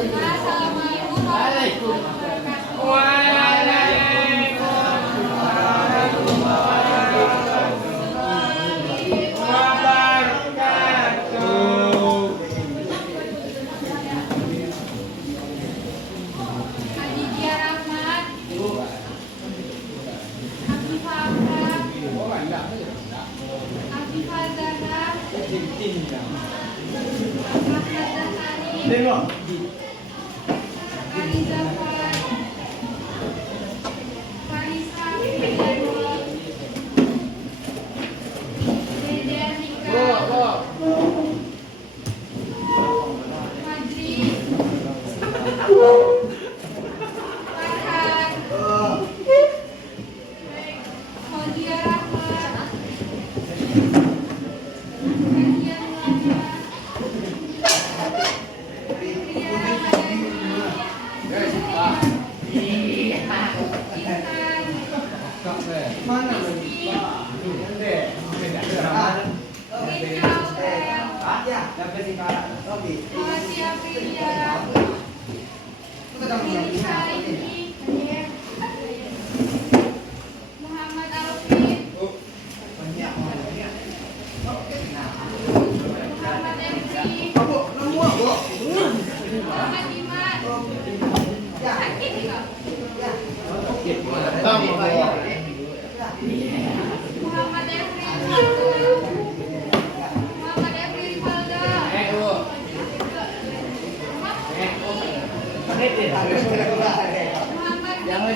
Assalamualaikum warahmatullahi wabarakatuh. Waalaikumsalam warahmatullahi wabarakatuh. Aditya Rahmat, Afifah Amrah, Afifah Zahra, Ahmad Dasani, Ali Zafar, Farisa Fitrianul, Dede Anika, Fadri, Farhan, Fauzia Rahmat, Kasian Lana, Fitria Muhammad Alvin, Muhammad Efri, Muhammad Iman, sakit kok. Muhammad Efri Muhammad Efri Rivalda, Muhammad Fikri,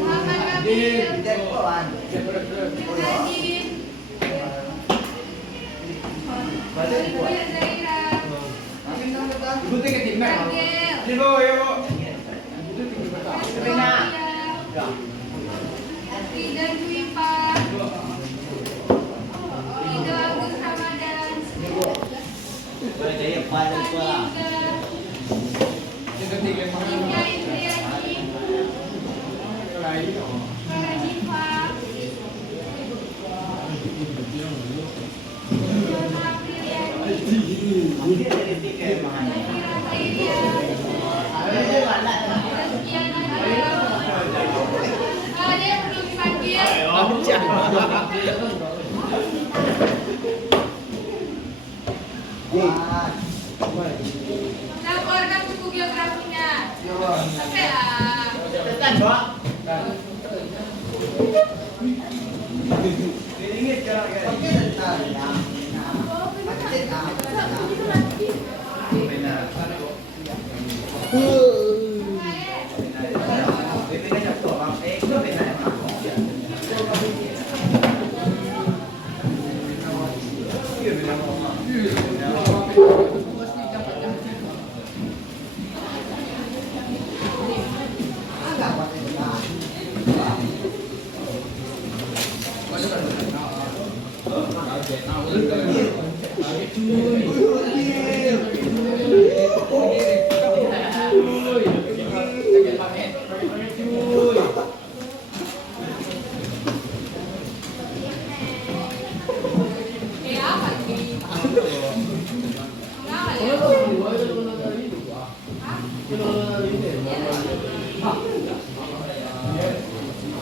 Muhammad Nabil, Nadine, Olivia Zaira, Ragel, Frida Dwipa, Rido Agus Ramadan, Nika Indriani, Faradifa, Jona Apriliani, Zahira Khairia, Rizkia Nabila. Ada yang belum dipanggil? Laporkan buku biografinya. Sampai lah.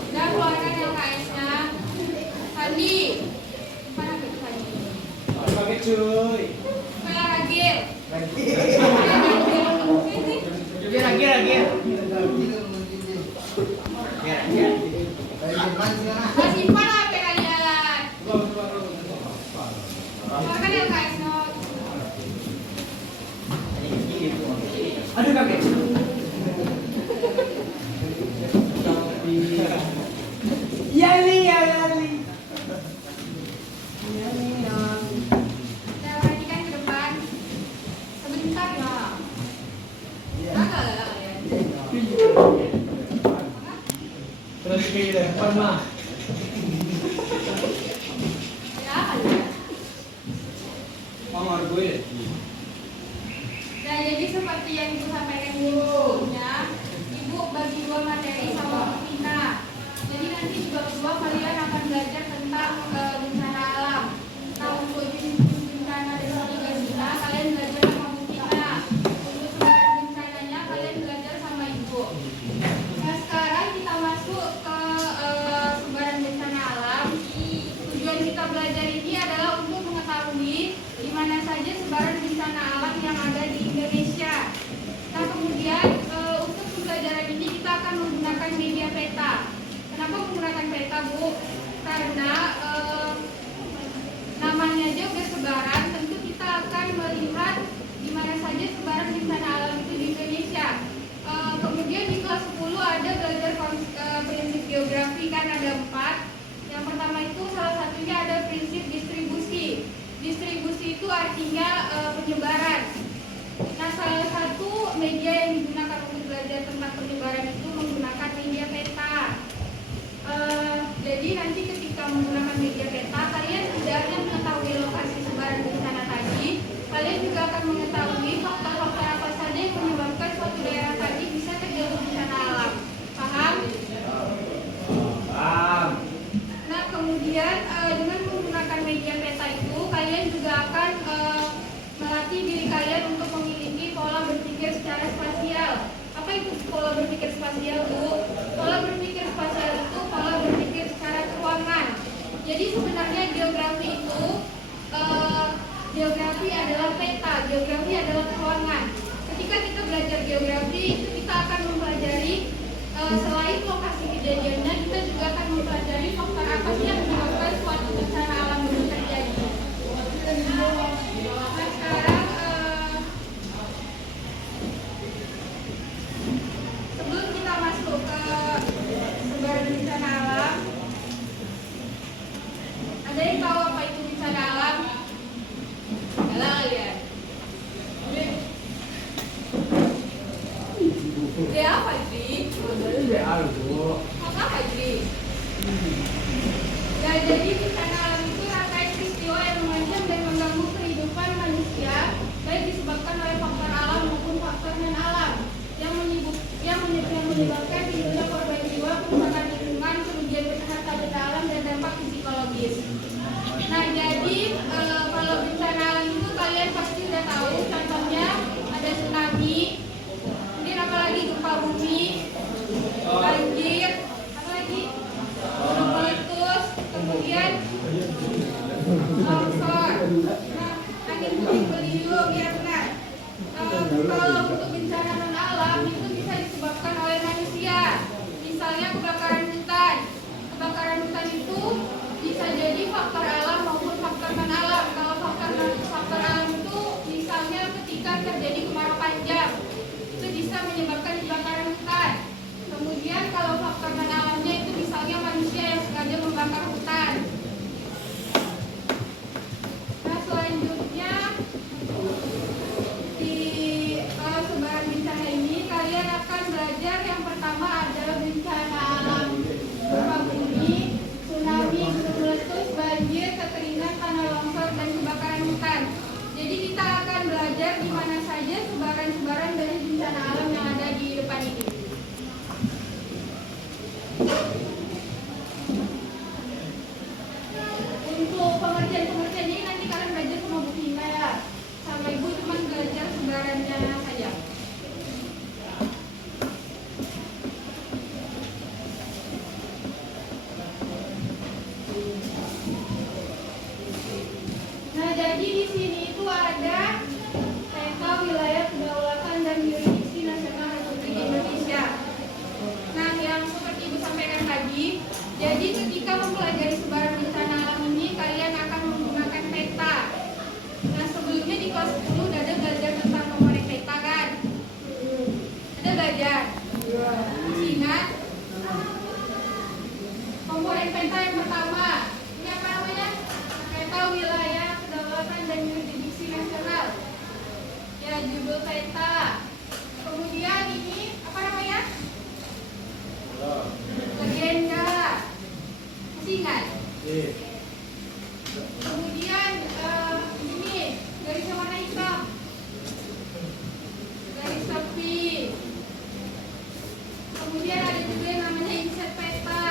Dan keluarkan yang KS-nya. Fandi. Mana Fandi? Ragil. Simpan HP kalian. Keluarkan yang KS-nya. Aduh kakek. Yali. Kita perhatikan ke depan. Sebentar lah. Agak lah kalian. Terus kayak depan mah. Ya kalian. Mama gue. Nah, jadi seperti yang Ibu sampaikan sebelumnya, Ibu bagi dua materi sama kita. Jadi nanti di bab 2 kalian akan belajar tentang bencana alam. Nah, untuk karena namanya aja udah sebaran, tentu kita akan melihat di mana saja sebaran bencana alam itu di Indonesia. Kemudian di kelas 10 ada belajar prinsip geografi, kan ada 4. Yang pertama itu salah satunya ada prinsip distribusi. Distribusi itu artinya penyebaran. Nah, salah satu media yang digunakan untuk belajar tentang penyebaran itu menggunakan media peta. Jadi nanti ketika menggunakan media peta, kalian tidak hanya mengetahui lokasi sebaran bencana tadi, kalian juga akan mengetahui faktor-faktor apa saja yang menyebabkan suatu daerah tadi bisa terjadi bencana alam. Paham? Paham. Nah, kemudian dengan menggunakan media peta itu, kalian juga akan melatih diri kalian untuk memiliki pola berpikir secara spasial. Apa itu pola berpikir spasial, Bu? Pola berpikir spasial itu pola berpikir secara ruangan. Jadi sebenarnya geografi itu geografi adalah peta, geografi adalah ruangan. Ketika kita belajar geografi itu kita akan mempelajari selain lokasi kejadiannya, kita juga akan mempelajari faktor apa sih yang menyebabkan suatu bencana alam itu terjadi. Nah, sekarang sebelum kita masuk ke sebaran bencana alam, ada yang tahu apa itu bencana alam? Halo kalian. Dia apa sih? Ini algo. Apa sih? Nah, jadi bencana alam itu rangkaian peristiwa yang mengancam dan mengganggu kehidupan manusia, baik disebabkan oleh faktor alam maupun faktor non alam, yang menyebabkan timbulnya korban jiwa, kerusakan lingkungan, kerugian harta benda alam, dan dampak psikologis. Nah, jadi kalau bencana alam itu kalian pasti udah tahu, contohnya ada tsunami, kemudian apa lagi, gempa bumi, banjir, apa lagi, gunung meletus, kemudian longsor, nah, angin puting beliung, ya benar. Kalau untuk bencana non alam itu bisa disebabkan oleh manusia, misalnya kebakaran hutan. Kebakaran hutan itu bisa jadi faktor alam maupun faktor non alam. Kalau faktor alam itu misalnya ketika terjadi kemarau panjang, itu bisa menyebabkan kebakaran hutan. Kemudian kalau faktor non alamnya itu misalnya manusia yang sengaja membakar hutan. Nah, selanjutnya di sebaran bencana ini kalian akan belajar yang pertama adalah bencana alam, gempa bumi, tsunami, gunung meletus, banjir, kekeringan, tanah longsor, dan kebakaran hutan. Jadi kita akan belajar di mana saja sebaran-sebaran dari bencana alam yang ada di depan ini. Untuk pengertian ini nanti kalian belajar sama Bu Hina ya. Sama Ibu cuma belajar sebarannya saja. Nah, jadi di sini itu ada peta wilayah kedaulatan dan yurisdiksi nasional Republik Indonesia. Nah, yang seperti Ibu sampaikan tadi, jadi ketika mempelajari sebaran bencana alam ini kalian akan menggunakan peta. Nah, sebelumnya di kelas 10 udah ada belajar tentang komponen peta kan? Ada belajar? Masih ingat? Komponen peta yang pertama, ini apa namanya? Peta wilayah kedaulatan dan yurisdiksi nasional. Ya, judul peta. Kemudian ini apa namanya? Legenda. Masih ingat? Kemudian ini garis warna hitam, garis tepi. Kemudian ada juga yang namanya inset peta.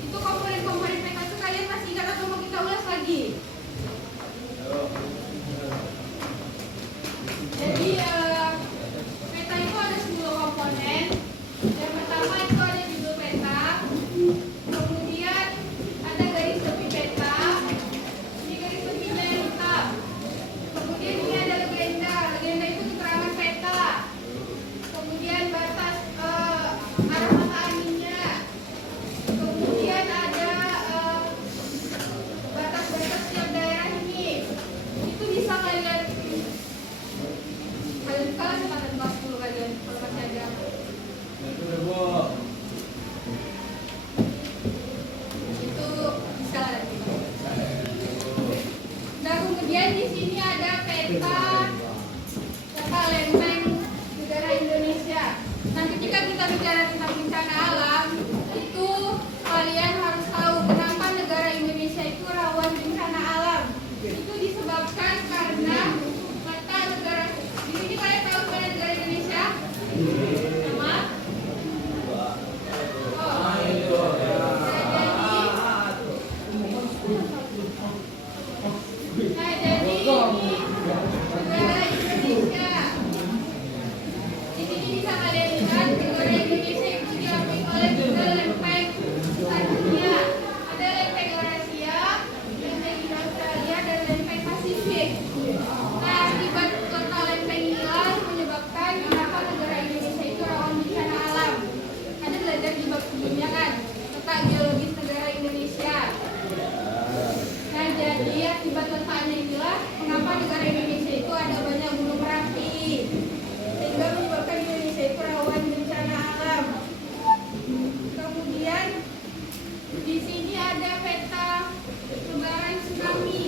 Itu komponen-komponen peta itu kalian masih ingat atau mau kita ulas lagi? Jadi peta itu ada 10 komponen. Yang pertama itu ada judul peta, kemudian ada garis tepi peta, Kemudian di sini ada peta lempeng negara Indonesia. Nah, ketika kita bicara tentang bencana alam, itu kalian harus tahu kenapa negara Indonesia itu rawan bencana alam. Itu disebabkan karena peta negara. Di sini kalian tahu mana negara Indonesia? Sama? Nah, jadi ini negara Indonesia. Di sini bisa kalian lihat negara Indonesia itu diapit oleh 3 lempeng besar dunia. Ada lempeng Eurasia, lempeng Australia, dan lempeng Pasifik. Nah, akibat total lempeng inilah menyebabkan kenapa negara Indonesia itu rawan bencana alam. Ada belajar di bab sebelumnya kan, letak geologis negara Indonesia. Nah, jadi akibat letaknya inilah mengapa negara Indonesia itu ada banyak gunung berapi, sehingga menyebabkan Indonesia itu rawan bencana alam. Kemudian di sini ada peta sebaran tsunami.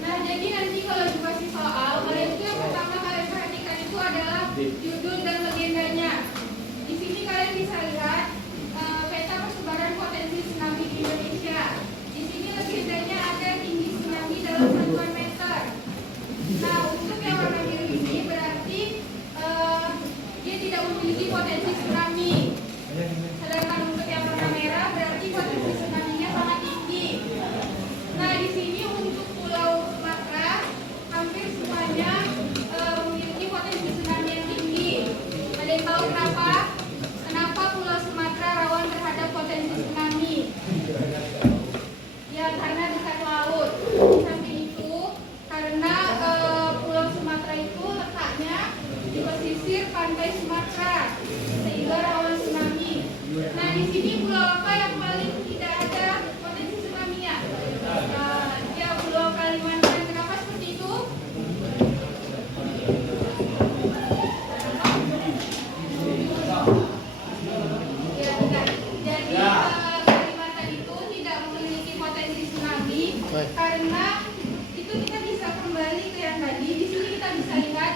Nah, jadi nanti kalau dikasih soal, kalian itu yang pertama kalian perhatikan itu adalah judul dan legendanya. Di sini kalian bisa lihat peta persebaran potensi tsunami di Indonesia. Di sini legendanya ada tinggi tsunami dalam satuan meter. Nah, untuk yang warna biru ini berarti dia tidak memiliki potensi tsunami. Sedangkan untuk yang warna merah berarti potensi tsunami-nya sangat tinggi. Nah, di sini untuk Pulau Sumatera hampir semuanya memiliki potensi tsunami yang tinggi. Ada yang tahu kenapa? Kenapa Pulau Sumatera rawan terhadap potensi tsunami? Ya, karena dekat laut. Di samping itu, karena Pulau Sumatera itu letaknya di pesisir pantai Sumatera, sehingga rawan tsunami. Nah, di sini pulau apa yang paling tidak ada potensi tsunami-nya? Ya, Pulau Kalimantan. Kenapa seperti itu? Ya, benar. Jadi Kalimantan itu tidak memiliki potensi tsunami karena itu kita bisa kembali ke yang tadi. Di sini kita bisa lihat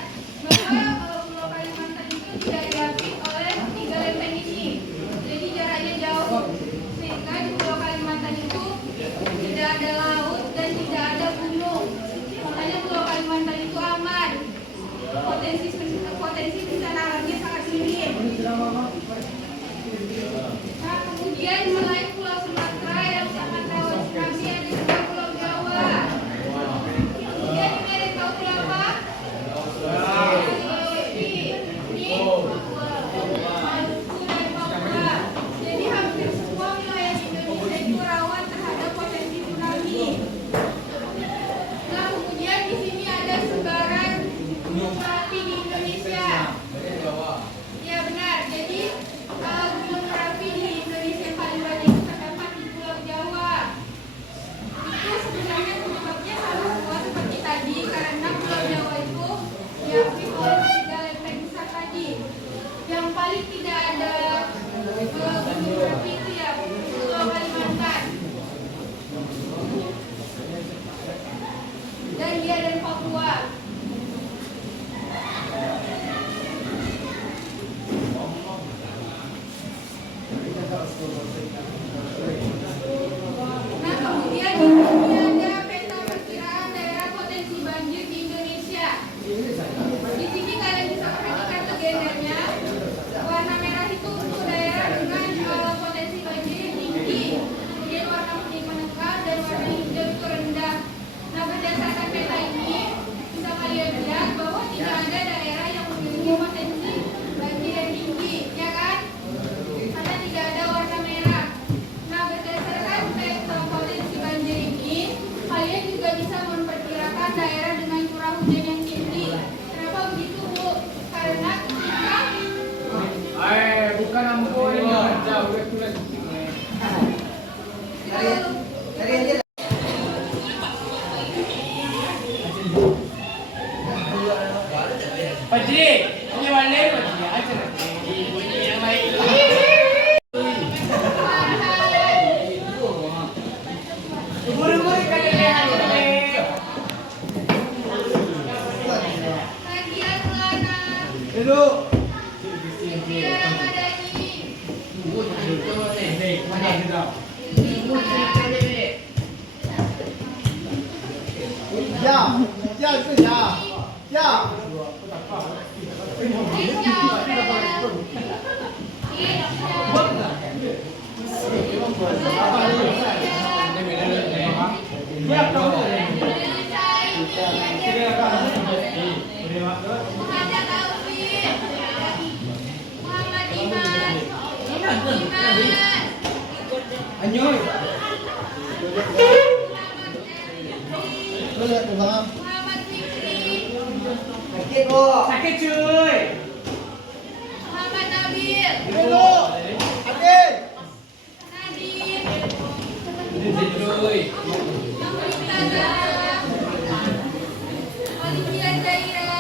bahwa Pulau Kalimantan itu tidak diapit oleh 3 lempeng ini. Jadi jaraknya jauh, sehingga di Pulau Kalimantan itu tidak ada laut dan tidak ada gunung. Makanya Pulau Kalimantan itu aman. Potensi bencana alamnya sangat minim. Nah, kemudian selain Pulau Sumatera yang sangat rawan tsunami ada juga Pulau Jawa. Kemudian ini ada yang tahu pulau apa? Ini Maluku dan Papua. Jadi hampir semua wilayah Indonesia itu rawan terhadap potensi tsunami. Nah, kemudian di sini ada sebaran gunung berapi di Indonesia. Ya, benar. Jadi gunung berapi di Indonesia yang paling banyak itu terdapat di Pulau Jawa. Itu sebenarnya penyebabnya sama semua seperti tadi, karena Pulau Jawa itu diapit oleh 3 lempeng besar tadi. Yang paling tidak ada gunung berapi itu ya Pulau Kalimantan. Dan Papua. Nah, kemudian di sini ada peta perkiraan daerah potensi banjir di Indonesia. Di sini kalian bisa perhatikan legendanya. Warna merah itu untuk daerah dengan potensi banjir yang tinggi. Kemudian warna kuning menengah dan warna hijau itu rendah. Nah, berdasarkan peta ini bisa kalian lihat bahwa tidak ada daerah yang memiliki potensi banjir yang tinggi, ya kan? Karena tidak ada warna merah. Nah, berdasarkan peta potensi banjir ini, kalian juga bisa memperkirakan daerah dengan curah hujan yang tinggi. Kenapa begitu, Bu? Karena ketika bukan ampun ini jauh udah tulis. Pakcik, ini wale pakcik aja nanti. Bunyi yang lain. Ya, ya itu ya. Ya. Muhammad Alvin, Muhammad Dimas, Dimas, Anyoy. Lu lihat tuh bang. Muhammad Fikri, Sakit kok. Sakit cuy. Muhammad Nabil, Dulu. Sakit. Nadim, Cuy. Nurita Zahra, Olivia Zaira,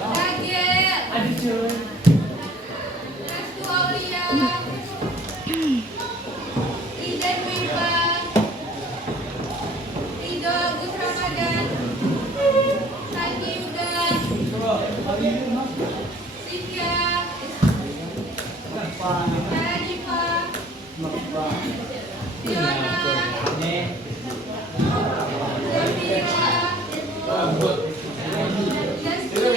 Dagel, Aduh cuy. Restu Aulia, Ida Wiba, Rido Agus Ramadan, Sandi Yuda, Sivya, Nara Diva, Fiona, Zafira, Zaskia,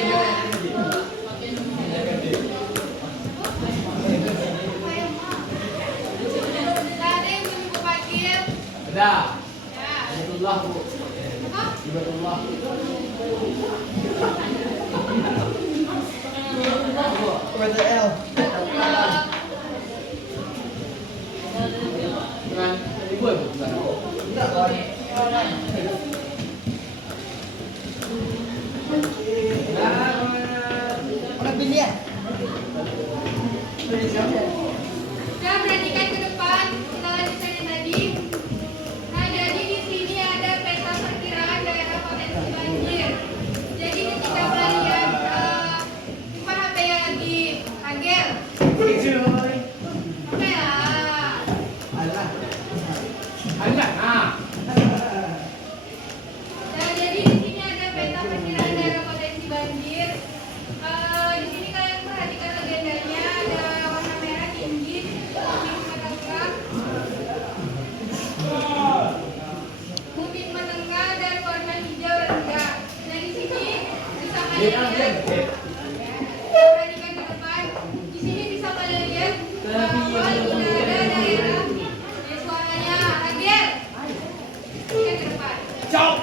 ada yang Ibu Pakil? Ada. Ya. Ibadullah bu. Hah? Ibadullah. WTL. Dengan ibu ibu bukan. Enggak kok. Mana pilih ya? Pilih siapa? Sudah perhatikan ke depan, kita lanjutkan yang tadi. Nah, jadi di sini ada peta perkiraan daerah potensi banjir. Jadi ketika kalian simpan HP ya lagi, Agel. Sakit cuy. Oke ya. Alah. Ada. Nah. Nah, jadi di sini ada peta perkiraan daerah potensi banjir. Di sini kalian perhatikan legendanya, ada warna merah tinggi, kuning menengah, kuning menengah dan warna hijau rendah. Nah, di sini bisa kalian lihat. Perhatikan ke depan. Di sini bisa kalian lihat bahwa tidak ada daerah. Suaranya Agel. Perhatikan ke depan. Cok.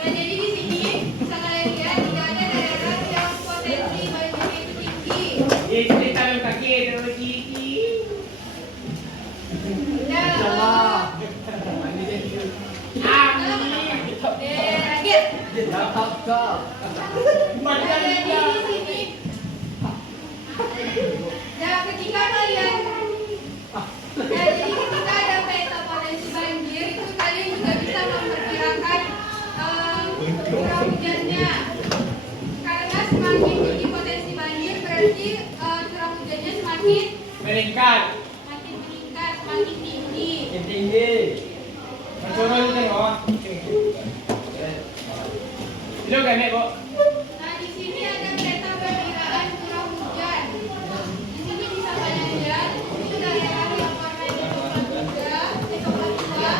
Nah, jadi di sini bisa kalian lihat tidak ada daerah yang potensi banjirnya itu tinggi. Ini tangan kaki dari gigi. Nah, Amin. Agel. Dapat kau. Nah, jadi di sini. Nah, ketika kalian ketika ada peta potensi banjir itu kalian juga bisa memperkirakan curah hujannya. Karena semakin tinggi potensi banjir berarti curah hujannya semakin Meningkat. meningkat, semakin tinggi. Tinggi. Mencoba itu tengok. Itu kan nek kok. Nah, di sini ada peta perkiraan curah hujan. Di sini bisa kalian lihat itu daerah yang warnanya coklat muda, coklat tua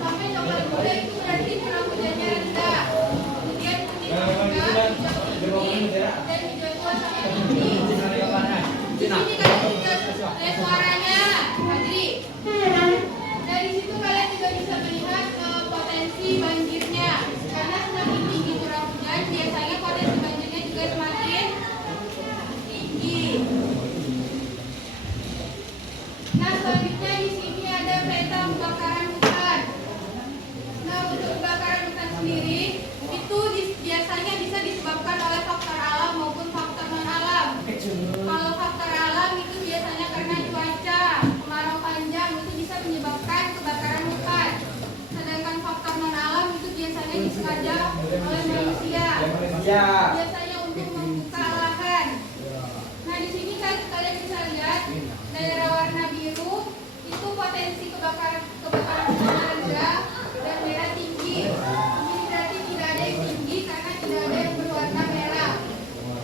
sampai coklat muda itu berarti curah hujannya rendah. Kemudian kuning rendah, hijau tinggi, dan hijau tua sampai tinggi. Di sini kalian juga lihat suaranya, Adri. Dari situ kalian juga bisa melihat potensi banjirnya. Karena semakin tinggi curah hujan, biasanya potensi banjirnya juga semakin tinggi. Nah, selanjutnya di sini ada peta kebakaran hutan. Nah, untuk kebakaran hutan sendiri itu biasanya bisa disebabkan oleh faktor alam maupun faktor non alam. Kalau faktor alam itu biasanya karena cuaca, kemarau panjang itu bisa menyebabkan kebakaran hutan. Sedangkan faktor non alam itu biasanya disengaja oleh manusia. Biasanya untuk membuka lahan. Nah, di sini kalian bisa lihat daerah warna biru itu potensi kebakaran hutan rendah dan merah tinggi. Ini berarti tidak ada yang tinggi karena tidak ada yang berwarna merah.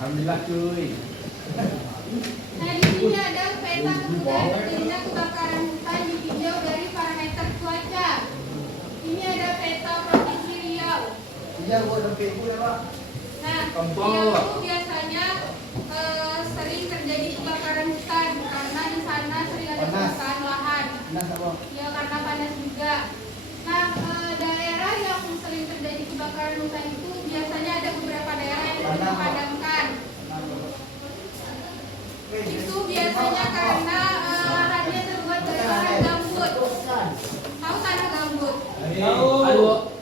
Alhamdulillah cuy. Nah, di sini ada peta peta kemudahan terjadinya kebakaran hutan ditinjau dari parameter cuaca. Ini ada peta provinsi Riau. Iya, gua dompet gue, Pak. Nah, Kampung. Riau itu biasanya sering terjadi kebakaran hutan karena di sana sering ada Panas. kebakaran lahan. Nah, apa? Ya karena panas juga. Nah, daerah yang sering terjadi kebakaran hutan itu biasanya ada beberapa daerah yang sering dipadamkan. Itu biasanya karena lahannya terbuat dari tanah gambut. Tahu tanah gambut? Tahu.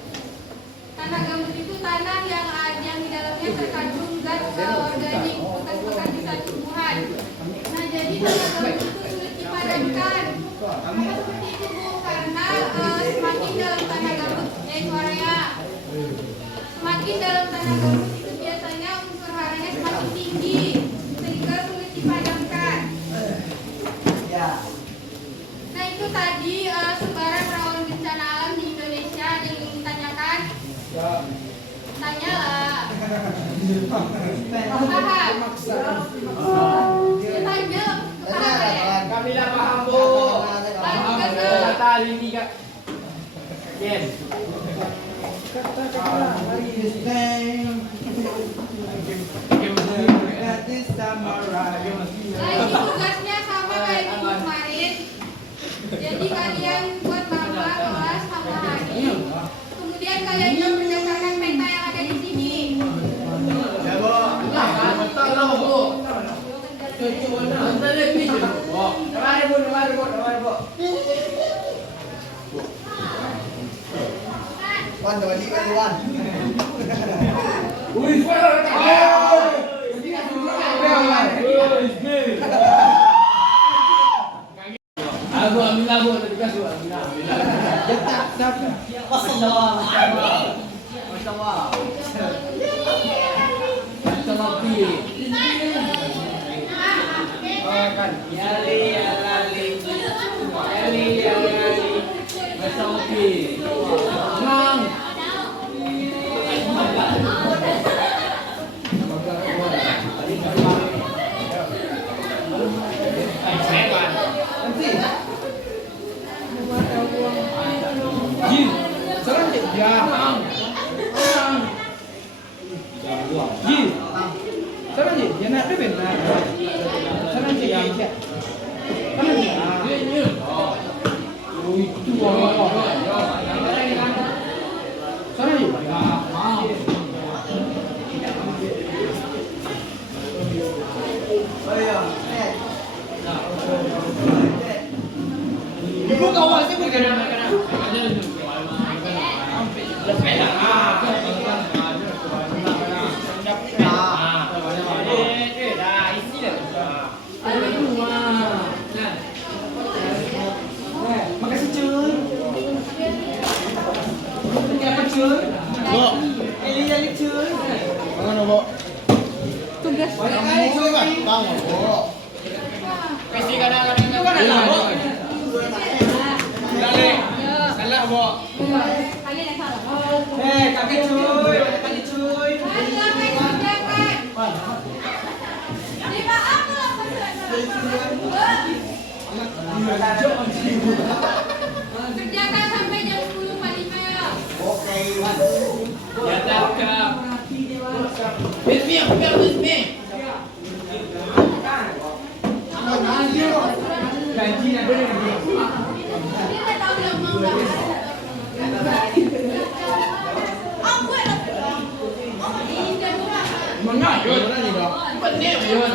Tanah gambut itu tanah yang di dalamnya terkandung zat organik bekas-bekas sisa tumbuhan. Nah, jadi tanah gambut itu sulit dipadamkan. Kenapa seperti itu, Bu? Karena semakin dalam tanah gambut, suaranya. Semakin dalam tanah gambut itu biasanya unsur haranya semakin tinggi sehingga sulit dipadamkan. Ya. Nah, itu tadi sebaran rawan bencana alam di Indonesia. Ada yang ingin ditanyakan? Ya. Tanyalah. Paham? Ya, tanya. Paham ya? Kami lah paham, Bu. Kata ini Kak. Yes. His name. That is samurai. Nah, ini tugasnya sama kayak minggu kemarin. Jadi kalian buat maba kelas sama hari. Kemudian kalian jawab berdasarkan peta yang ada di sini. Ya, Bu. Betul lah, Bu. Betul lebih. Bu. Mari, Bu. Wan, balik kan, Wan. Wih, suara Aku ambil Bu, tadi kasih ambil. Cetak, siapa? Masalah. Sama pi. Oh kan, yali yali. Yali yali. Sama pi. Nang. Jin, sekarang ya. Jin, sekarang ya nak tu benar. Sekarang je yang je. Sekarang je. Oh itu orang. Sekarang je. Oh ya. Ibu kawan saya bukan makasih cuy. Apa cuy? Bu, ini cuy. Mana, Bu? Tugas. Kamu cuy, Pak. Tahu, Bu. Pasti kadang-kadang itu kan ada, Bu. Salah, Bu. Kalian yang salah. Kakek cuy, kakek cuy. Ayo, apa yang dikerjakan? Lima aku lah kerjakan sampai jam 10.45 ya. Oke, Wan. Ya cakap. Bismillah, bismillah. Gaji ada yang Dia nggak tahu yang mau nggak. Aku yang ini jam berapa? mana yun? Benar yun.